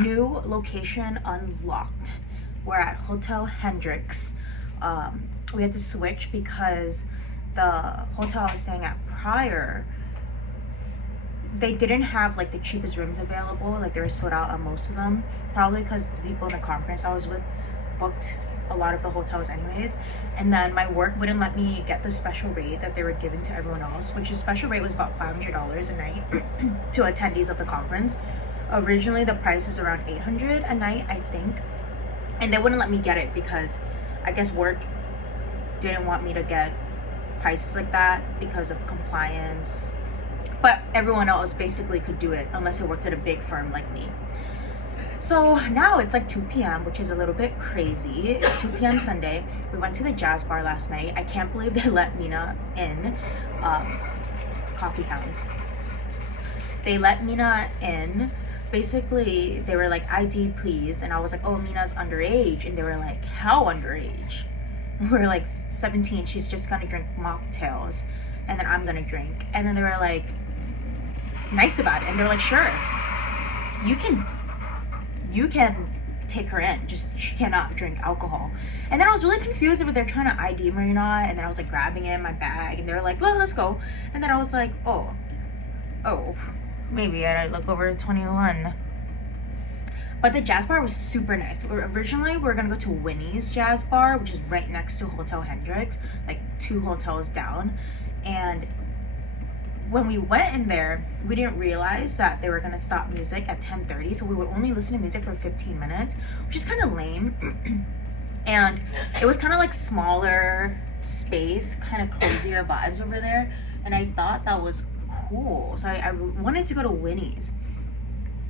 new location unlocked. We're at Hotel Hendricks. We had to switch because the hotel I was staying at prior, they didn't have like the cheapest rooms available. Like they were sold out on most of them, probably because the people in the conference I was with booked a lot of the hotels anyways. And then my work wouldn't let me get the special rate that they were giving to everyone else, which the special rate was about $500 a night to attendees of the conference. Originally the price is around $800 a night, I think, and they wouldn't let me get it because I guess work didn't want me to get prices like that because of compliance. But everyone else basically could do it unless they worked at a big firm like me. So now it's like 2 p.m., which is a little bit crazy. It's 2 p.m. Sunday. We went to the jazz bar last night. I can't believe they let Mina in. Coffee sounds. They let Mina in. Basically, they were like, ID please. And I was like, oh, Mina's underage. And they were like, how underage? We're like 17. She's just gonna drink mocktails. And then I'm gonna drink. And then they were like, nice about it. And they were like, sure. You can take her in, just she cannot drink alcohol. And then I was really confused if they're trying to ID me or not. And then I was like grabbing it in my bag and they were like, well, let's go. And then I was like, oh, maybe I look over 21. But the jazz bar was super nice. Originally we were gonna go to Winnie's Jazz Bar, which is right next to Hotel Hendricks, like 2 hotels down. And when we went in there, we didn't realize that they were gonna stop music at 10:30, so we would only listen to music for 15 minutes, which is kind of lame. And it was kind of like smaller space, kind of cozier vibes over there, and I thought that was cool. So I wanted to go to Winnie's,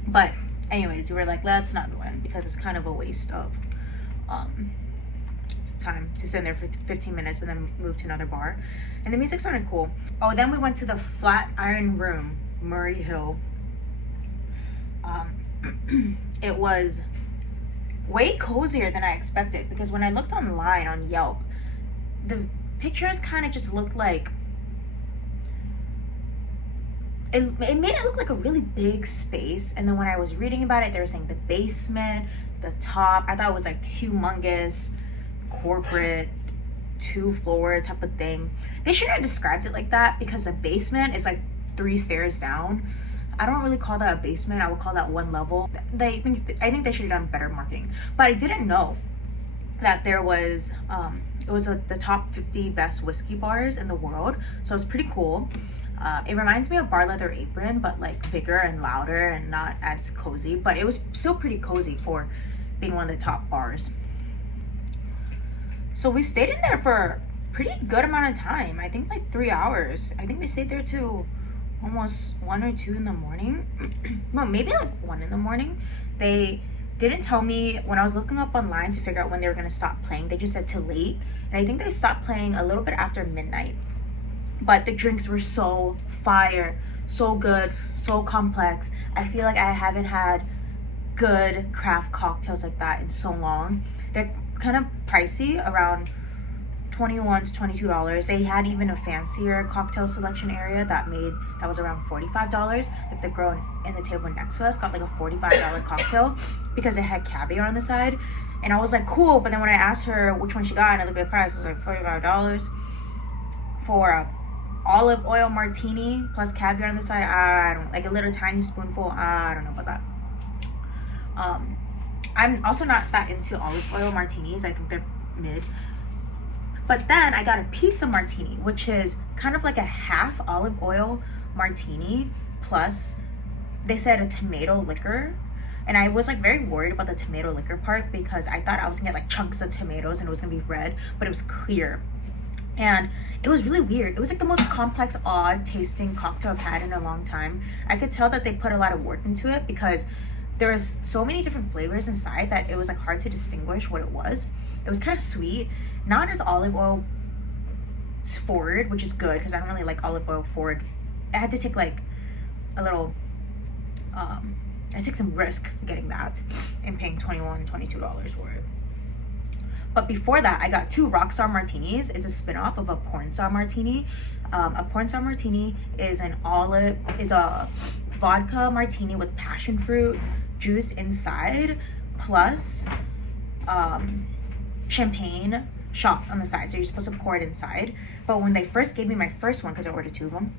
but anyways, we were like, let's not go in because it's kind of a waste of time to sit in there for 15 minutes and then move to another bar. And the music sounded cool. Oh, then we went to the Flatiron Room, Murray Hill. It was way cozier than I expected because when I looked online on Yelp, the pictures kind of just looked like it made it look like a really big space. And then when I was reading about it, they were saying the basement, the top, I thought it was like humongous, corporate, 2-floor type of thing. They shouldn't have described it like that because the basement is like 3 stairs down. I don't really call that a basement. I would call that 1 level. I think they should have done better marketing. But I didn't know that there was it was the top 50 best whiskey bars in the world. So it was pretty cool. It reminds me of Bar Leather Apron, but like bigger and louder and not as cozy. But it was still pretty cozy for being one of the top bars. So we stayed in there for a pretty good amount of time. I think like 3 hours. I think we stayed there till almost 1 or 2 in the morning. Well, maybe like 1 in the morning. They didn't tell me when I was looking up online to figure out when they were gonna stop playing. They just said too late. And I think they stopped playing a little bit after midnight. But the drinks were so fire, so good, so complex. I feel like I haven't had good craft cocktails like that in so long. They're kind of pricey, around $21 to $22. They had even a fancier cocktail selection area that was around $45. Like the girl in the table next to us got like a $45 cocktail because it had caviar on the side. And I was like, cool. But then when I asked her which one she got and I looked at the price, it was like $45 for a olive oil martini plus caviar on the side. I don't like a little tiny spoonful. I don't know about that. I'm also not that into olive oil martinis. I think they're mid. But then I got a pizza martini, which is kind of like a half olive oil martini plus they said a tomato liquor. And I was like very worried about the tomato liquor part because I thought I was gonna get like chunks of tomatoes and it was gonna be red, but it was clear. And it was really weird. It was like the most complex, odd tasting cocktail I've had in a long time. I could tell that they put a lot of work into it because there was so many different flavors inside that it was like hard to distinguish what it was. It was kind of sweet, not as olive oil forward, which is good because I don't really like olive oil forward. I had to take like a little, I took some risk getting that and paying $21, $22 for it. But before that, I got 2 Rockstar Martinis. It's a spin-off of a Pornstar Martini. A Pornstar Martini is a vodka martini with passion fruit, juice inside plus champagne shot on the side. So you're supposed to pour it inside. But when they first gave me my first one, because I ordered 2 of them,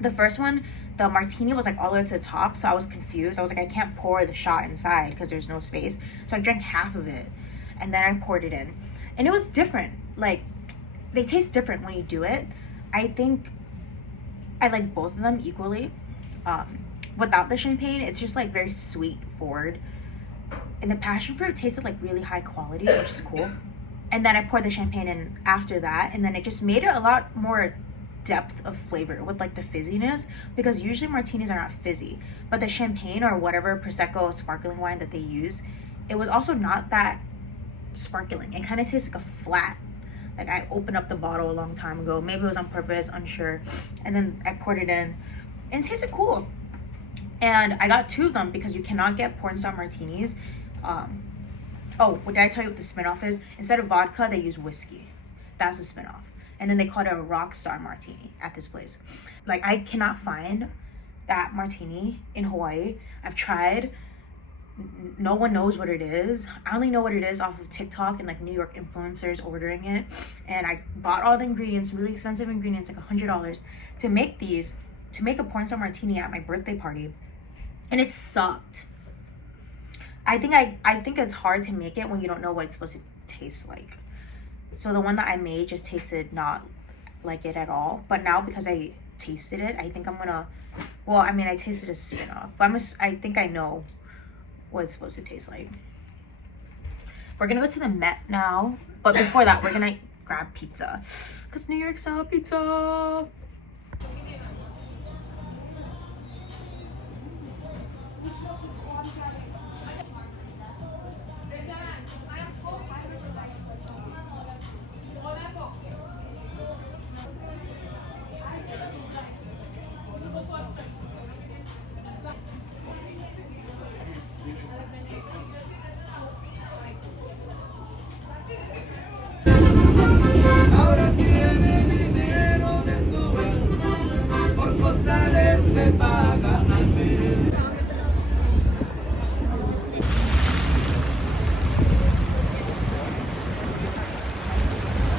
the first one, the martini was like all the way up to the top, so I was confused. I was like, I can't pour the shot inside because there's no space. So I drank half of it and then I poured it in. And it was different. Like, they taste different when you do it. I think I like both of them equally. Without the champagne, it's just like very sweet forward. And the passion fruit tasted like really high quality, which is cool. And then I poured the champagne in after that, and then it just made it a lot more depth of flavor with like the fizziness, because usually martinis are not fizzy, but the champagne or whatever prosecco sparkling wine that they use, it was also not that sparkling. It kind of tastes like a flat, like I opened up the bottle a long time ago, maybe it was on purpose, unsure, and then I poured it in and it tasted cool. And I got 2 of them because you cannot get porn star martinis. Oh, what did I tell you what the spinoff is? Instead of vodka, they use whiskey. That's a spinoff. And then they call it a rock star martini at this place. Like, I cannot find that martini in Hawaii. I've tried. No one knows what it is. I only know what it is off of TikTok and like New York influencers ordering it. And I bought all the ingredients, really expensive ingredients, like $100 to make these, to make a porn star martini at my birthday party. And it sucked. I think it's hard to make it when you don't know what it's supposed to taste like. So the one that I made just tasted not like it at all. But now because I tasted it, I think I'm gonna, well, I mean, I tasted a spin-off, but I think I know what it's supposed to taste like. We're gonna go to the Met now, but before that, we're gonna grab pizza, because New York style pizza. Ahora tiene dinero de sobra, por postales me paga al mes.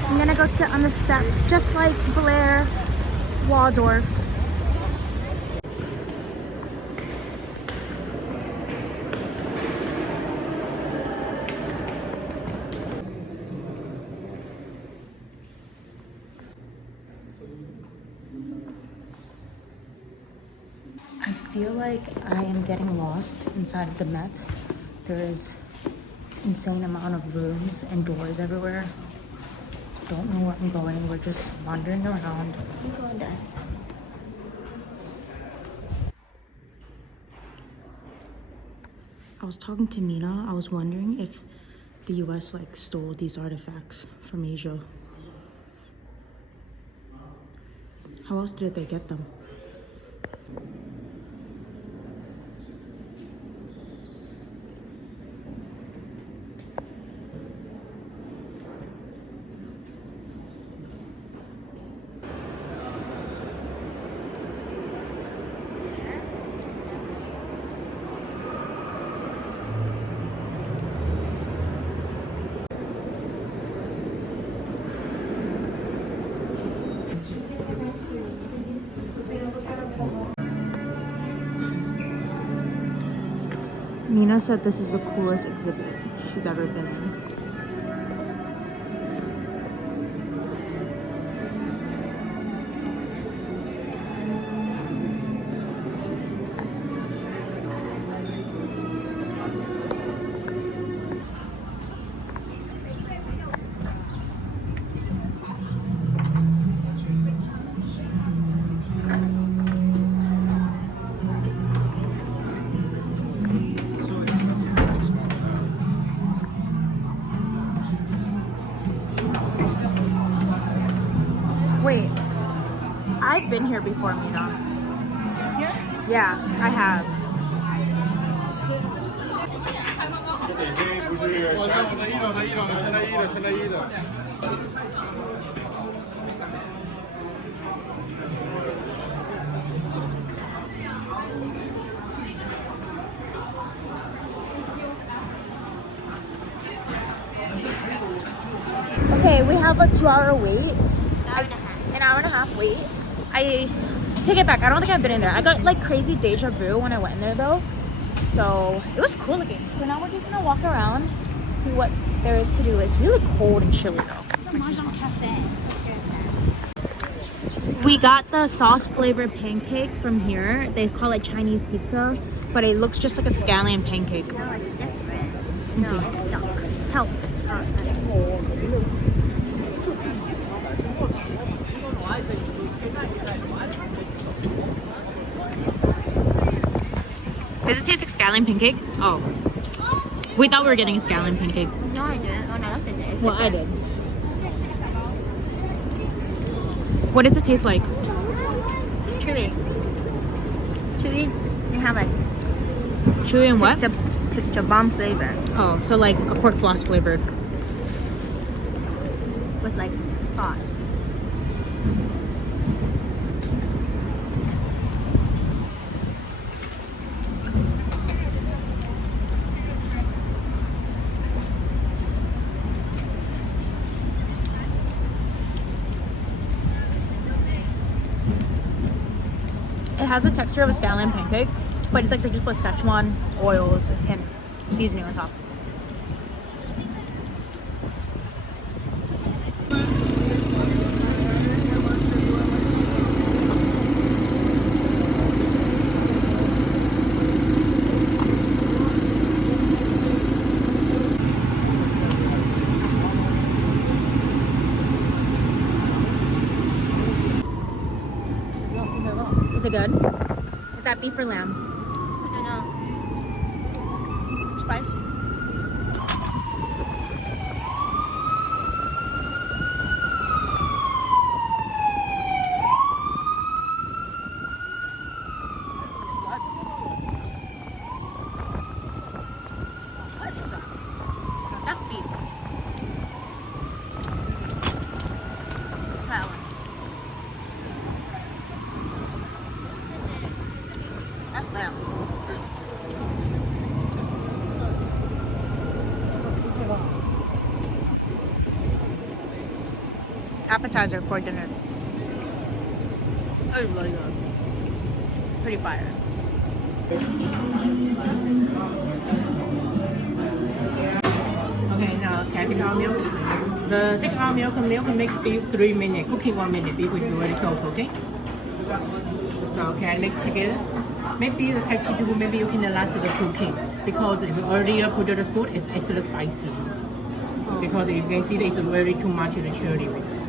I'm gonna go sit on the steps, just like Blair Waldorf. I feel like I am getting lost inside of the Met. There is insane amount of rooms and doors everywhere. Don't know where I'm going. We're just wandering around. I'm going to Edison. I was talking to Mina. I was wondering if the US like stole these artifacts from Asia. How else did they get them? Mina said this is the coolest exhibit she's ever been in. Wait, I've been here before, Mina. Here? Yeah, I have. Okay, we have a 2-hour wait. Hour and a half. An hour and a half wait. I take it back. I don't think I've been in there. I got like crazy deja vu when I went in there though. So it was cool looking. So now we're just gonna walk around, see what there is to do. It's really cold and chilly though. It's a Mahjong cafe. It's supposed to be there. We got the sauce flavored pancake from here. They call it Chinese pizza, but it looks just like a scallion pancake. No, it's different. me see. No, it's stuck. Help. Does it taste like scallion pancake? Oh. We thought we were getting a scallion pancake. No, I didn't. Oh, no, that's it. Well, I did. What does it taste like? Chewy. Chewy. You have like Chewy and what? bomb flavor Oh, so like a pork floss flavored. with like sauce. It has the texture of a scallion pancake, but it's like they just put Szechuan oils and seasoning on top. Is it good? Is that beef or lamb? I don't know. Spicy. That's beef. Try that one. That's lamb. Appetizer for dinner. Oh, really good. Pretty fire. Okay, now capital milk. The take-out milk makes beef 3 minutes. Cooking 1 minute. Beef is very soft, okay? So okay, mix together. Maybe the ketchup, maybe you can last the cooking because if you earlier put the salt, it's extra spicy. Because you can see that it's very too much the chili with.